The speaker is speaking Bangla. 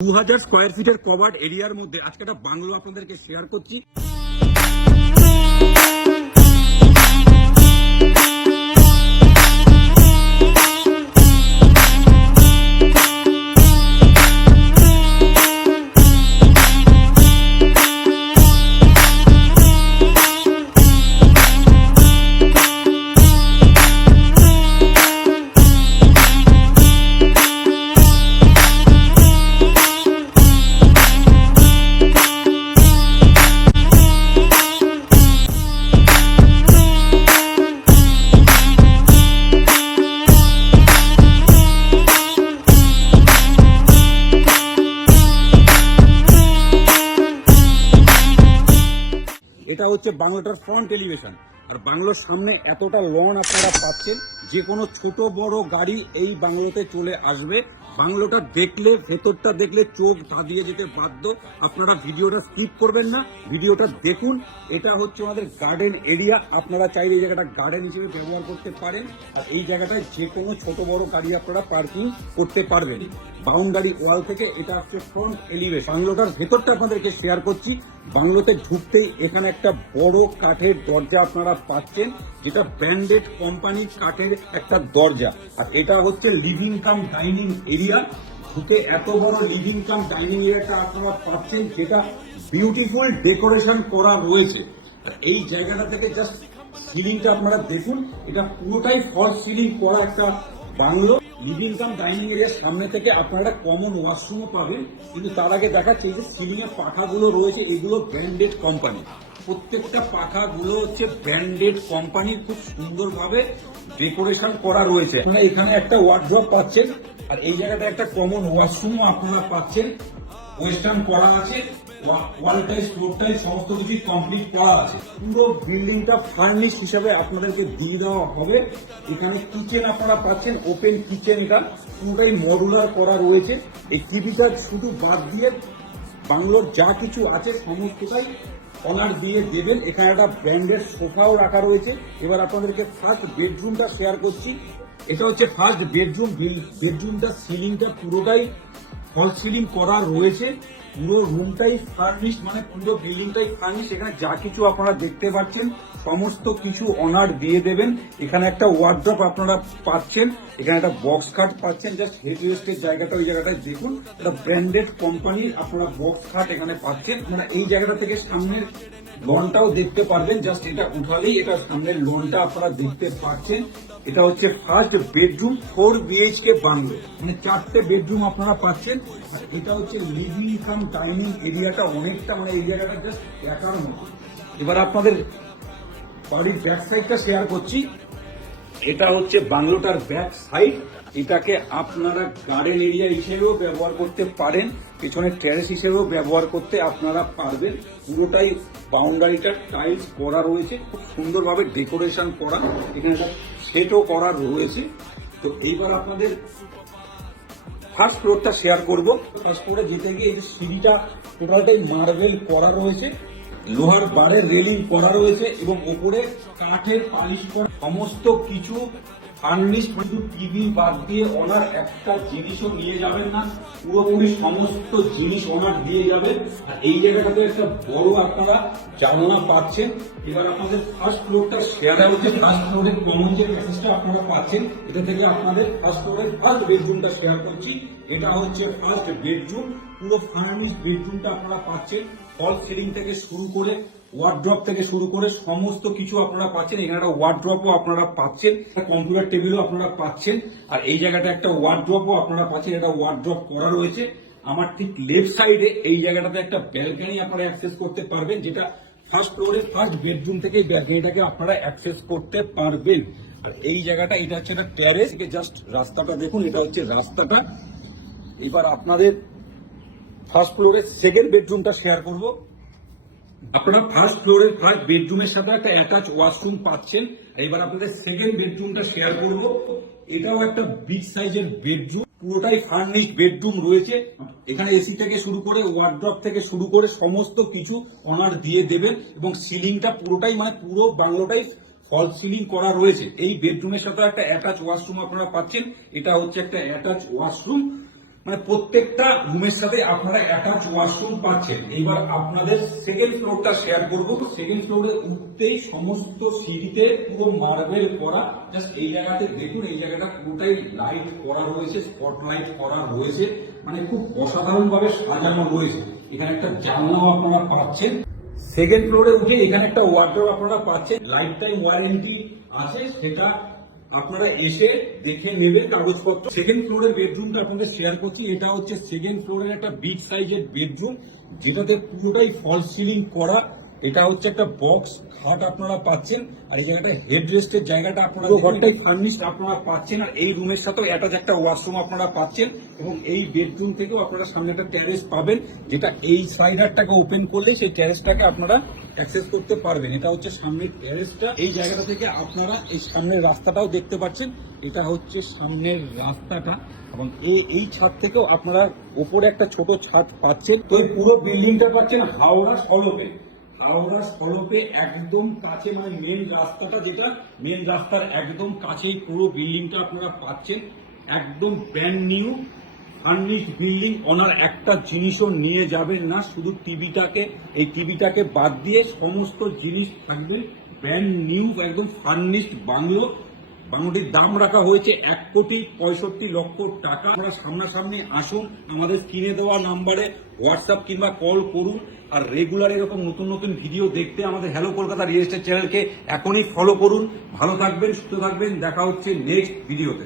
2000 স্কয়ার ফিটের কভার্ড এরিয়ার মধ্যে আজকে একটা বাংলো আপনাদেরকে শেয়ার করছি। এটা হচ্ছে বাংলোটার ফ্রন্ট এলিভেশন। আর বাংলোর সামনে এতটা লন আপনারা পাচ্ছেন, যে কোনো ছোট বড় গাড়ি এই বাংলোতে চলে আসবে। বাংলোটা দেখলে, ভেতরটা দেখলে চোখ ধাঁধিয়ে যেতে বাধ্য। আপনারা ভিডিওটা স্কিপ করবেন না, ভিডিওটা দেখুন। এটা হচ্ছে আমাদের গার্ডেন এরিয়া। আপনারা চাইলে এই জায়গাটা গার্ডেন হিসেবে ব্যবহার করতে পারেন। আর এই জায়গাটায় যে কোনো ছোট বড় গাড়ি আপনারা পার্কিং করতে পারবেন। বাউন্ডারি ওয়াল থেকে এটা হচ্ছে ফ্রন্ট এলিভেশন। বাংলোটার ভেতরটা আপনাদেরকে শেয়ার করছি। বাংলোতে ঢুকতেই এখানে একটা বড় কাঠের দরজা আপনারা পাচ্ছেন, যেটা ব্র্যান্ডেড কোম্পানির কাঠের একটা দরজা। আর এটা হচ্ছে লিভিং কাম ডাইনিং এরিয়া। ঢুকে এত বড় লিভিং কাম ডাইনিং এরিয়াটা আপনারা পাচ্ছেন, যেটা বিউটিফুল ডেকোরেশন করা রয়েছে। এই জায়গাটা থেকে জাস্ট সিলিংটা আপনারা দেখুন, এটা পুরোটাই ফলস সিলিং করা একটা বাংলো। লিভিং কাম ডাইনিং এরিয়ার সামনে থেকে আপনারা কমন ওয়াশরুমও পাবেন। কিন্তু তার আগে দেখাচ্ছে এই যে সিলিং এর পাখাগুলো রয়েছে, এগুলো ব্র্যান্ডেড কোম্পানি। প্রত্যেকটা পাখাগুলো হচ্ছে ব্র্যান্ডেড কোম্পানি, খুব সুন্দরভাবে ডেকোরেশন করা রয়েছে। আপনারা এখানে একটা ওয়ার্ড্রপ পাচ্ছেন, আর এই জায়গাটা একটা কমন ওয়াশরুমও আপনারা পাচ্ছেন। ওয়েস্টার্ন করা আছে, ওয়াল টাইলস, ফ্লোর টাইলস সমস্ত কিছু কমপ্লিট করা আছে। পুরো বিল্ডিংটা ফার্নিশ হিসাবে আপনাদেরকে দিয়ে দেওয়া হবে। এখানে কিচেন আপনারা পাচ্ছেন, ওপেন কিচেন। এটা পুরোটাই মডুলার করা রয়েছে। এই টিভিটা শুধু বাদ দিয়ে বাংলোর যা কিছু আছে সমস্তটাই অনার দিয়ে দেবেন। এখানে একটা ব্র্যান্ডেড সোফাও রাখা রয়েছে। এবার আপনাদেরকে ফার্স্ট বেডরুমটা শেয়ার করছি। এটা হচ্ছে ফার্স্ট বেডরুম। বেডরুমটা সিলিংটা পুরোটাই ফল সিলিং করা রয়েছে। পুরো রুমটাই ফার্নিশ, মানে পুরো বিল্ডিংটাই ফার্নিশ। এখানে যা কিছু আপনারা দেখতে পাচ্ছেন সমস্ত কিছু অনার দিয়ে দেবেন। এখানে একটা ওয়ার্ড্রপ আপনারা পাচ্ছেন, এখানে একটা বক্স খাট পাচ্ছেন। জাস্ট হেড রেস্টের জায়গাটা ওই জায়গাটায় দেখুন, এটা ব্র্যান্ডেড কোম্পানির আপনারা বক্স খাট এখানে পাচ্ছেন। মানে এই জায়গাটা থেকে সামনের লনটাও দেখতে পারবেন। জাস্ট এটা উঠালেই এটা সামনের লনটা আপনারা দেখতে পাচ্ছেন। এটা হচ্ছে ফার্স্ট বেডরুম, 4 BHK বাংলো, মানে 4টে বেডরুম আপনারা পাচ্ছেন। আর এটা হচ্ছে লিভিং কাম ডাইনিং এরিয়াটা অনেকটা, মানে এই জায়গাটা জাস্ট দেখার মতো। এবার আপনাদের বাড়ির ব্যাক সাইডটা শেয়ার করছি। এটা হচ্ছে বাংলোটার ব্যাক সাইড। এটাকে আপনারা গার্ডেন এরিয়া হিসেবেও ব্যবহার করতে পারেন, পেছনে টেরেস হিসেবেও ব্যবহার করতে আপনারা পারবেন। পুরোটাই বাউন্ডারিটা টাইলস করা রয়েছে, খুব সুন্দরভাবে ডেকোরেশন করা। এখানে একটা সেটও করা রয়েছে। তো এইবার আপনাদের ফার্স্ট ফ্লোরটা শেয়ার করব। ফার্স্ট ফ্লোরে যেতে গিয়ে এই যে সিঁড়িটা টোটালটাই মার্বেল করা রয়েছে, লোহার বারের রেলিং করা রয়েছে এবং ওপরে কাঠের পালিশ করা সমস্ত কিছু ফার্নিশ। শুধু টিভি বাদ দিয়ে ওনার একটা জিনিসও নিয়ে যাবেন না, পুরোপুরি সমস্ত জিনিস ওনার দিয়ে যাবেন। আর এই জায়গাটাতে একটা বড় আপনারা জানালা পাচ্ছেন। এবার আপনাদের ফার্স্ট ফ্লোরটা শেয়ার হচ্ছে। ফার্স্ট ফ্লোরের কমন যে প্যাসেজটা আপনারা পাচ্ছেন, এটা থেকে আপনাদের ফার্স্ট ফ্লোরের ফার্স্ট বেডরুমটা শেয়ার করছি। এটা হচ্ছে ফার্স্ট বেডরুম, পুরো ফার্নিশ বেডরুমটা আপনারা পাচ্ছেন। ফল সিলিং থেকে শুরু করে, ওয়ার্ড্রপ থেকে শুরু করে সমস্ত কিছু আপনারা পাচ্ছেন। এখানে একটা ওয়ার্ড্রপও আপনারা পাচ্ছেন, কম্পিউটার টেবিলও আপনারা পাচ্ছেন। আর এই জায়গাটা একটা ওয়ার্ড্রপও আপনারা পাচ্ছেন, এটা ওয়ার্ড্রপ করা রয়েছে। আমার ঠিক লেফট সাইডে এই জায়গাটাতে একটা ব্যালকনি আপনারা অ্যাক্সেস করতে পারবেন, যেটা ফার্স্ট ফ্লোরের ফার্স্ট বেডরুম থেকে এই ব্যালকনিটাকে আপনারা অ্যাক্সেস করতে পারবেন। আর এই জায়গাটা, এটা হচ্ছে একটা টেরেস। জাস্ট রাস্তাটা দেখুন, এটা হচ্ছে রাস্তাটা। এবার আপনাদের ফার্স্ট ফ্লোরের সেকেন্ড বেডরুমটা শেয়ার করব। আপনারা ফার্স্ট ফ্লোরের ফার্স্ট বেডরুমের সাথে একটা অ্যাটাচ ওয়াশরুম পাচ্ছেন। এবার আপনাদের সেকেন্ড বেডরুমটা শেয়ার করব। এটাও একটা বিগ সাইজের বেডরুম, পুরোটাই ফার্নিশ বেডরুম রয়েছে। এখানে এসি থেকে শুরু করে, ওয়ার্ড্রপ থেকে শুরু করে সমস্ত কিছু অনার দিয়ে দেবেন। এবং সিলিংটা পুরোটাই, মানে পুরো বাংলোটাই ফল সিলিং করা রয়েছে। এই বেডরুমের সাথে একটা অ্যাটাচ ওয়াশরুম আপনারা পাচ্ছেন। এটা হচ্ছে একটা অ্যাটাচ ওয়াশরুম। মানে প্রত্যেকটা রুমের সাথে আপনারা অ্যাটাচ ওয়াশরুম পাচ্ছেন। এবার আপনাদের সেকেন্ড ফ্লোরটা শেয়ার করবো। সেকেন্ড ফ্লোরে উঠতেই সমস্ত সিঁড়িতে পুরো মার্বেল করা, জাস্ট এই জায়গাতে দেখুন, এই জায়গাটা পুরোটাই লাইট করা রয়েছে, স্পট লাইট করা রয়েছে, মানে খুব অসাধারণ ভাবে সাজানো রয়েছে। এখানে একটা জানলাও আপনারা পাচ্ছেন। সেকেন্ড ফ্লোরে উঠে এখানে একটা ওয়ার্ডরোব আপনারা পাচ্ছেন, লাইফ টাইম ওয়ারেন্টি আছে, সেটা আপনারা এসে দেখে নেবেন কাগজপত্র। সেকেন্ড ফ্লোরের বেডরুমটা আপনাদের শেয়ার করছি। এটা হচ্ছে সেকেন্ড ফ্লোরের একটা বিগ সাইজের বেডরুম, যেটাতে পুরোটাই ফল সিলিং করা। এটা হচ্ছে একটা বক্স খাট আপনারা পাচ্ছেন, আর এই জায়গাটা হেড রেস্টের জায়গাটা আপনারা ঘরটাই ফার্নিশড আপনারা পাচ্ছেন। আর এই রুমের সাথেও অ্যাটাচ একটা ওয়াশরুম আপনারা পাচ্ছেন, এবং এই বেডরুম থেকেও আপনারা সামনে একটা টেরেস পাবেন, যেটা এই সাইডারটাকে ওপেন করলে সেই টেরেসটাকে আপনারা অ্যাক্সেস করতে পারবেন। এটা হচ্ছে সামনের টেরেসটা। এই জায়গাটা থেকে আপনারা এই সামনের রাস্তাটাও দেখতে পাচ্ছেন। এটা হচ্ছে সামনের রাস্তাটা, এবং এই ছাদ থেকেও আপনারা উপরে একটা ছোট ছাদ পাচ্ছেন। তো এই পুরো বিল্ডিংটা পাচ্ছেন হাওড়া সলপে। হাওড়া সলপে একদম কাছে, মানে মেন রাস্তাটা, যেটা মেন রাস্তার একদম কাছেই পুরো বিল্ডিংটা আপনারা পাচ্ছেন। একদম ব্র্যান্ড নিউ ফার্নিশড বিল্ডিং। ওনার একটা জিনিসও নিয়ে যাবেন না, শুধু টিভিটাকে বাদ দিয়ে সমস্ত জিনিস থাকবে ব্র্যান্ড নিউ, একদম ফার্নিশড বাংলো। বাংলোটির দাম রাখা হয়েছে 1,65,00,000 টাকা। আপনারা সামনাসামনি আসুন, আমাদের স্ক্রিনে দেওয়া নাম্বারে হোয়াটসঅ্যাপ কিংবা কল করুন। আর রেগুলার এরকম নতুন নতুন ভিডিও দেখতে আমাদের হ্যালো কলকাতা রিয়েল এস্টেট চ্যানেলকে এখনই ফলো করুন। ভালো থাকবেন, সুস্থ থাকবেন, দেখা হচ্ছে নেক্সট ভিডিওতে।